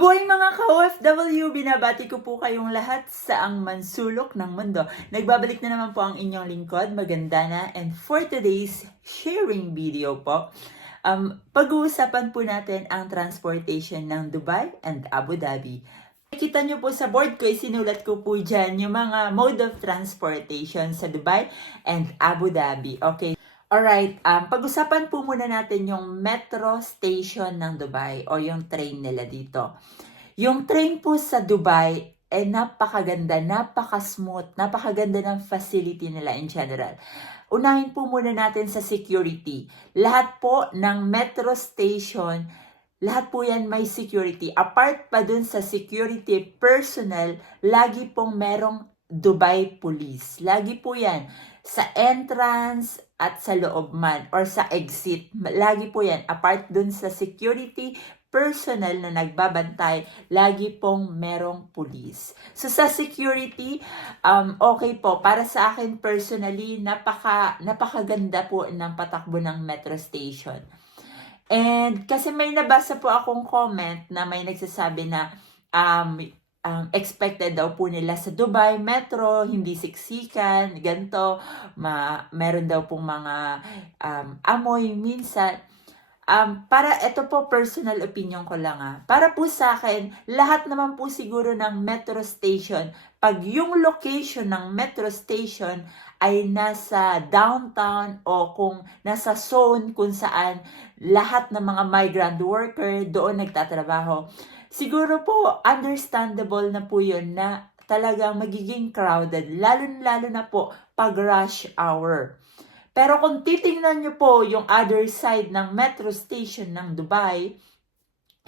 Mabuhay mga ka-OFW! Binabati ko po kayong lahat sa ang mansulok ng mundo. Nagbabalik na naman po ang inyong lingkod, Maganda na, and for today's sharing video po, pag-uusapan po natin ang transportation ng Dubai and Abu Dhabi. Nakikita nyo po sa board ko, isinulat ko po dyan yung mga mode of transportation sa Dubai and Abu Dhabi. Okay. Alright, pag-usapan po muna natin yung metro station ng Dubai o yung train nila dito. Yung train po sa Dubai, napakaganda, napaka-smooth, napakaganda ng facility nila in general. Unahin po muna natin sa security. Lahat po ng metro station, lahat po yan may security. Apart pa dun sa security personnel, lagi pong merong Dubai Police. Lagi po yan. Sa entrance at sa loob man or sa exit. Lagi po yan. Apart dun sa security personnel na nagbabantay, lagi pong merong police. So sa security, okay po. Para sa akin personally, napakaganda po ng patakbo ng metro station. And kasi may nabasa po akong comment na may nagsasabi na expected daw po nila sa Dubai Metro, hindi siksikan, ganito, meron daw pong mga amoy minsan. Para ito po personal opinion ko lang Para po sa akin, lahat naman po siguro ng metro station, pag yung location ng metro station ay nasa downtown o kung nasa zone kung saan lahat ng mga migrant worker doon nagtatrabaho, siguro po understandable na po yun na talagang magiging crowded, lalo na po pag rush hour. Pero kung titingnan nyo po yung other side ng metro station ng Dubai,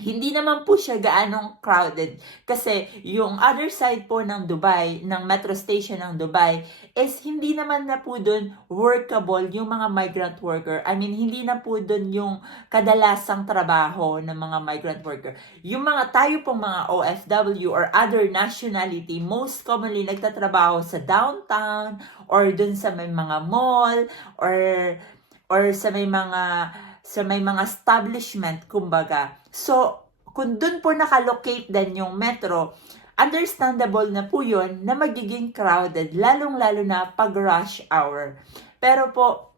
hindi naman po siya gaanong crowded. Kasi yung other side po ng Dubai, ng metro station ng Dubai, is hindi naman na po doon workable yung mga migrant worker. I mean, hindi na po doon yung kadalasang trabaho ng mga migrant worker. Yung mga tayo pong mga OFW or other nationality, most commonly nagtatrabaho sa downtown or doon sa may mga mall or sa may mga establishment, kumbaga. So, kung dun po nakalocate din yung metro, understandable na po yun na magiging crowded, lalong-lalo na pag rush hour. Pero po,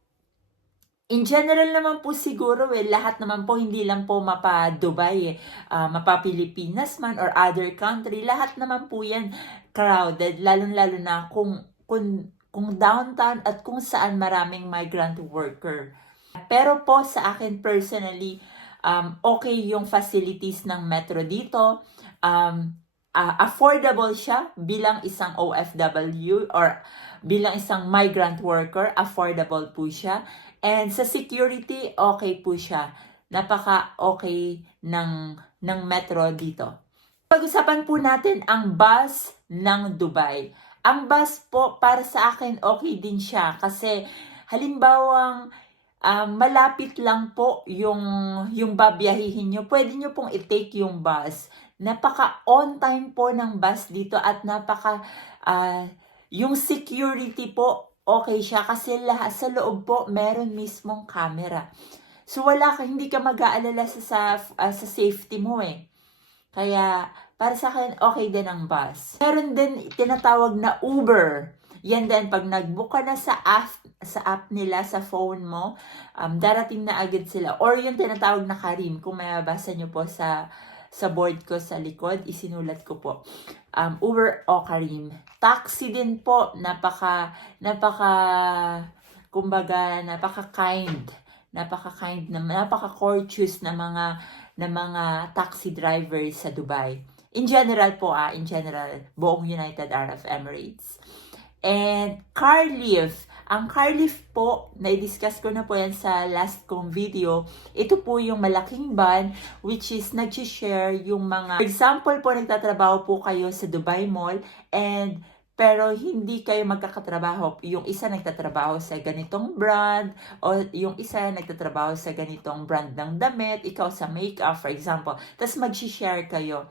in general naman po siguro lahat naman po, hindi lang po mapa-Dubai mapa-Pilipinas man or other country, lahat naman po yan crowded, lalong-lalo na kung downtown at kung saan maraming migrant worker. Pero po sa akin personally, okay yung facilities ng metro dito. Affordable siya bilang isang OFW or bilang isang migrant worker, affordable po siya. And sa security, okay po siya. Napaka-okay ng metro dito. Pag-usapan po natin ang bus ng Dubai. Ang bus po, para sa akin, okay din siya. Kasi, halimbawang, malapit lang po yung babiyahihin nyo. Pwede nyo pong i-take yung bus. Napaka-on time po ng bus dito at yung security po, okay siya. Kasi sa loob po, meron mismong camera. So, hindi ka mag-aalala sa safety mo Kaya, para sa akin, okay din ang bus. Meron din tinatawag na Uber. Yan din, pag nag-book ka na sa app nila, sa phone mo, darating na agad sila. Or yung tinatawag na Careem, kung may mabasa nyo po sa board ko sa likod, isinulat ko po. Uber o Careem. Taxi din po, kumbaga, napaka-kind, napaka-courteous na mga taxi drivers sa Dubai. In general po, buong United Arab Emirates. And car lift. Ang car lift po, na-discuss ko na po yan sa last kong video. Ito po yung malaking van, which is nag-share yung mga, for example po, nagtatrabaho po kayo sa Dubai Mall, pero hindi kayo magkakatrabaho. Yung isa nagtatrabaho sa ganitong brand, o yung isa nagtatrabaho sa ganitong brand ng damit, ikaw sa makeup, for example. Tapos mag-share kayo.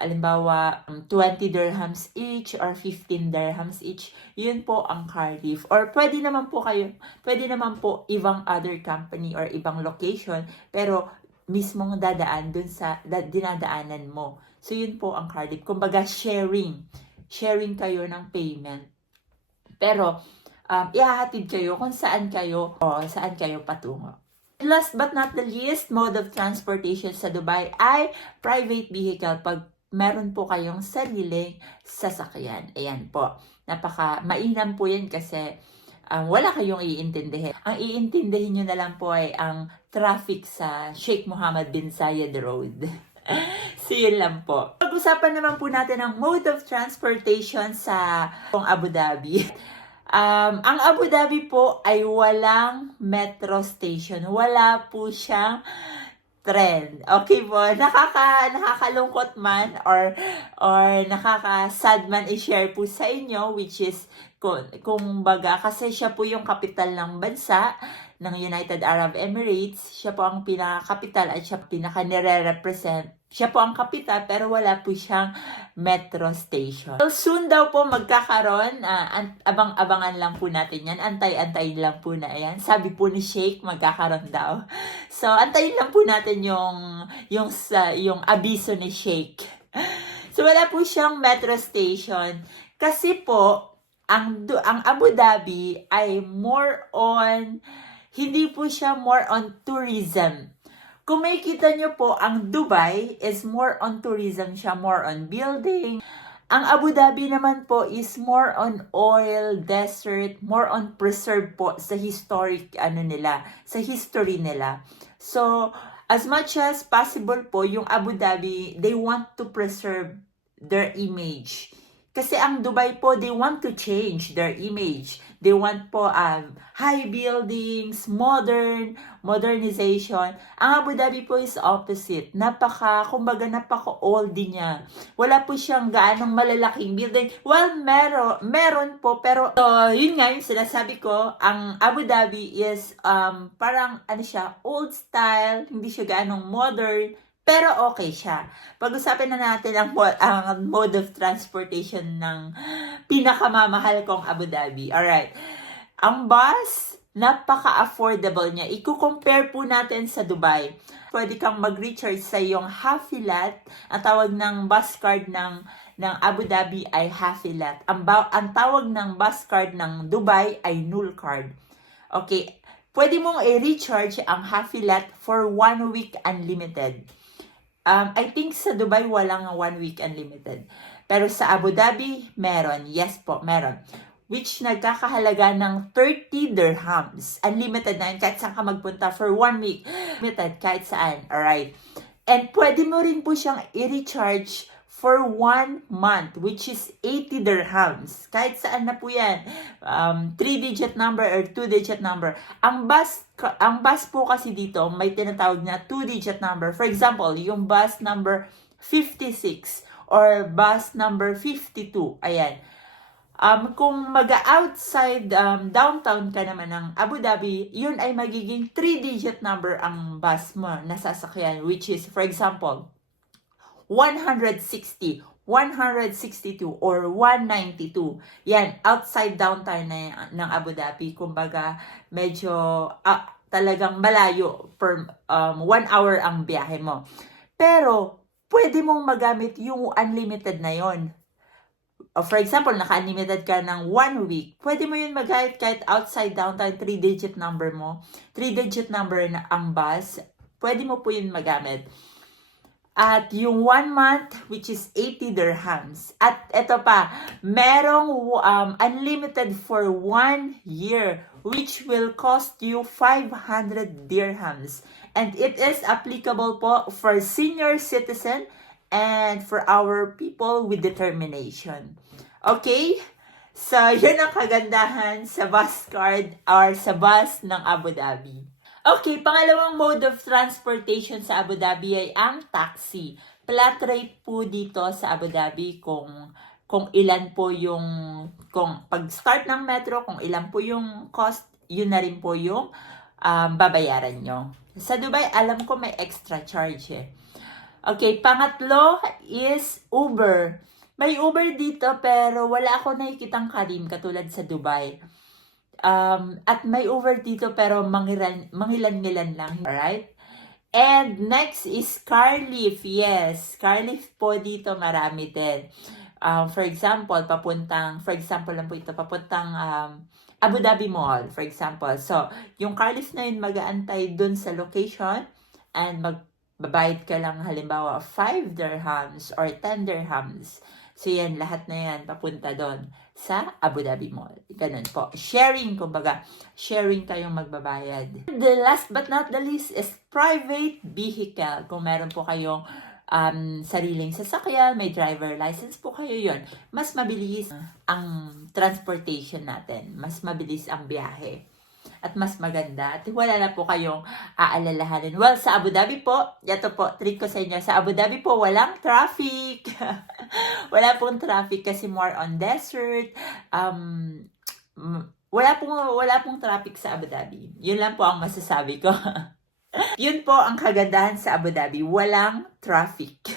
Alimbawa, 20 dirhams each or 15 dirhams each. Yun po ang car lift. Or pwede naman po ibang other company or ibang location, pero mismong dadaan dun sa dinadaanan mo. So, yun po ang Cardiff. Kumbaga, sharing. Sharing kayo ng payment. Pero, ihahatid kayo kung saan kayo patungo. Last but not the least, mode of transportation sa Dubai ay private vehicle. Pag meron po kayong sariling sasakyan. Ayan po. Mainam po yan kasi wala kayong iintindihin. Ang iintindihin nyo na lang po ay ang traffic sa Sheikh Mohammed bin Zayed Road. So, yun lang po. Pag-usapan naman po natin ang mode of transportation sa Abu Dhabi. Ang Abu Dhabi po ay walang metro station. Wala po siyang trend. Okay po, nakakalungkot man or nakaka-sad man i-share po sa inyo, which is kung baga kasi siya po yung kapital ng bansa ng United Arab Emirates. Siya po ang pinaka-kapital at siya pinaka-nire-represent. Siya po ang kapital pero wala po siyang metro station. So, soon daw po magkakaroon, abang-abangan lang po natin yan. Antay-antay lang po na yan. Sabi po ni Sheikh, magkakaroon daw. So, antayin lang po natin yung abiso ni Sheikh. So, wala po siyang metro station. Kasi po, ang Abu Dhabi ay hindi po siya more on tourism. Kung makikita nyo po, ang Dubai is more on tourism siya, more on building. Ang Abu Dhabi naman po is more on oil, desert, more on preserve po sa historic sa history nila. So, as much as possible po, yung Abu Dhabi, they want to preserve their image. Kasi ang Dubai po, they want to change their image. They want po high buildings, modernization. Ang Abu Dhabi po is opposite. Kumbaga napaka-oldie niya. Wala po siyang gaanong malalaking building. Well, meron po, pero yun nga yung sinasabi ko, ang Abu Dhabi is parang old style, hindi siya gaanong modern. Pero okay siya. Pag-usapan na natin ang mode of transportation ng pinakamamahal kong Abu Dhabi. Alright. Ang bus, napaka-affordable niya. I-compare po natin sa Dubai. Pwede kang mag-recharge sa iyong Hafilat. Ang tawag ng bus card ng Abu Dhabi ay Hafilat. Ang tawag ng bus card ng Dubai ay Nul card. Okay. Pwede mong i-recharge ang Hafilat for 1 week unlimited. I think sa Dubai walang 1 week unlimited. Pero sa Abu Dhabi, meron. Yes po, meron. Which nagkakahalaga ng 30 dirhams. Unlimited na yun kahit saan ka magpunta for 1 week. Unlimited kahit saan. Alright. And pwede mo rin po siyang i-recharge for 1 month, which is 80 dirhams. Kahit saan na po yan. 3-digit number or 2-digit number. Ang bus po kasi dito, may tinatawag na 2-digit number. For example, yung bus number 56 or bus number 52. Ayan. Kung mag-outside downtown ka naman ng Abu Dhabi, yun ay magiging 3-digit number ang bus mo na sasakyan, which is, for example, 160, 162, or 192. Yan, outside downtown ng Abu Dhabi. Kumbaga, medyo talagang malayo per 1 hour ang biyahe mo. Pero, pwede mong magamit yung unlimited na yon. For example, naka-unlimited ka ng 1 week. Pwede mo yun magamit kahit outside downtown, 3-digit number mo. 3-digit number na ang bus. Pwede mo po yun magamit. At yung 1 month, which is 80 dirhams. At ito pa, merong unlimited for 1 year, which will cost you 500 dirhams. And it is applicable po for senior citizen and for our people with determination. Okay? So, yun ang kagandahan sa bus card or sa bus ng Abu Dhabi. Okay, pangalawang mode of transportation sa Abu Dhabi ay ang taxi. Flat rate po dito sa Abu Dhabi kung ilan po kung pag-start ng metro, kung ilan po yung cost, yun na rin po yung babayaran nyo. Sa Dubai, alam ko may extra charge eh. Okay, pangatlo is Uber. May Uber dito pero wala ako nakikitang karim katulad sa Dubai. At may Uber dito pero mangilan-ngilan lang. Alright? And next is Carleaf. Yes, Carleaf po dito marami din. For example, lang po ito, papuntang Abu Dhabi Mall, for example. So, yung Carleaf na yun mag-aantay dun sa location and magbabayad ka lang halimbawa 5 dirhams or 10 dirhams. So, yan, lahat na yan papunta doon sa Abu Dhabi Mall. Ganun po. Sharing, kumbaga, sharing kayong magbabayad. The last but not the least is private vehicle. Kung meron po kayong sariling sasakyan, may driver license po kayo yon, mas mabilis ang transportation natin. Mas mabilis ang biyahe. At mas maganda. At wala na po kayong aalalahanin. Well, sa Abu Dhabi po, ito po, trick ko sa inyo. Sa Abu Dhabi po, walang traffic. Wala pong traffic kasi more on desert. Wala pong traffic sa Abu Dhabi. Yun lang po ang masasabi ko. Yun po ang kagandahan sa Abu Dhabi. Walang traffic.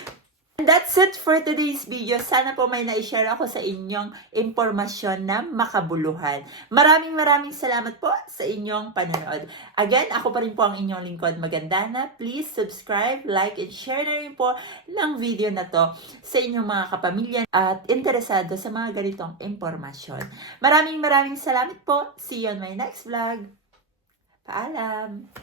And that's it for today's video. Sana po may na-share ako sa inyong impormasyon na makabuluhan. Maraming salamat po sa inyong panonood. Again, ako pa rin po ang inyong lingkod Magandana. Please subscribe, like, and share na rin po ng video na to sa inyong mga kapamilya at interesado sa mga ganitong impormasyon. Maraming salamat po. See you on my next vlog. Paalam!